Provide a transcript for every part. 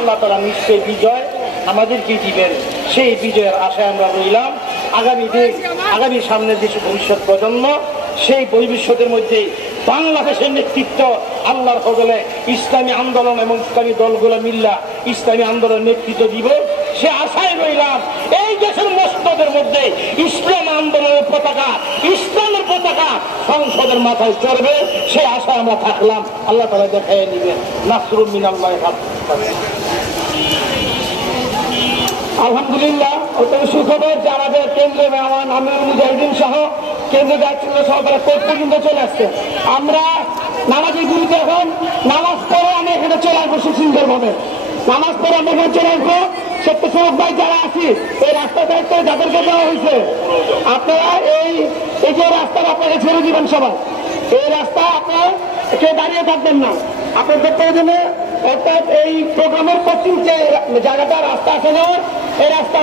আল্লাহ তারা নিশ্চয়ই বিজয় আমাদেরকে দিবেন। সেই বিজয়ের আশায় আমরা রইলাম। আগামী দিন, আগামী সামনের যে ভবিষ্যৎ প্রজন্ম, সেই ভবিষ্যতের মধ্যে বাংলাদেশের নেতৃত্ব আল্লাহর বদলে ইসলামী আন্দোলন এবং ইসলামী দলগুলো মিল্লা ইসলামী আন্দোলন নেতৃত্ব দিব। সে আশায় রইলাম, এই দেশের মস্তদের মধ্যে ইসলাম আন্দোলনের পতাকা সংসদের মাথায় চড়বে সে আশায় আমরা থাকলাম। আল্লাহ তালা দেখাই নিবেন। নাসরুল মিনাল্লাহ আলহামদুলিল্লাহ সুখবর যে আমাদের মেহমান মুজাহিদিন সহ কোর্ট পর্যন্ত চলে আসছে। আমরা নামাজের গুরুত্ব এখন, নামাজ পড়ে আমি এখানে চলে আসব সুশৃঙ্খল ভাবে নামাজ পড়ে আমরা এখানে চলে আসব। স্বেচ্ছাসেবক ভাই যারা আছি, এই রাস্তা দায়িত্ব যাদেরকে দেওয়া হয়েছে। আপনারা এই যে রাস্তা আপনাকে ছেড়ে দিবেন সবাই, এই রাস্তা আপনার কেউ দাঁড়িয়ে থাকবেন না। আপনাদের প্রয়োজনে অর্থাৎ এই প্রোগ্রামের পশ্চিম যে জায়গাটা, রাস্তা আছে না, এই রাস্তা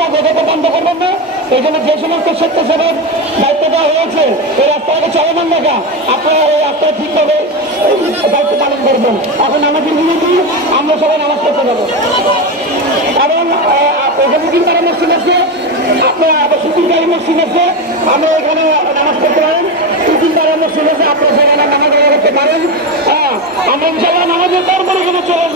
থাকবে এটাকে বন্ধ করবেন না। এই জন্য যে সমস্ত স্বেচ্ছাসেবক দায়িত্ব দেওয়া হয়েছে, এই রাস্তাটাকে চলমান রাখা আপনারা এই রাস্তায় ঠিকভাবে দায়িত্ব পালন করবেন। এখন আমাদের বিরুদ্ধে আমরা সবাই নামাজ পড়তে যাব। কারণ এখানে কিন্তু তারা মসজিদ আমরা এখানে নামাজ পড়তে পারেন। তিনবার আমরা শুনেছি আপনার সেখানে নামাজ করতে পারেন। হ্যাঁ, আমরা ইনশাল্লাহ নামাজের তারপরে এখানে চলে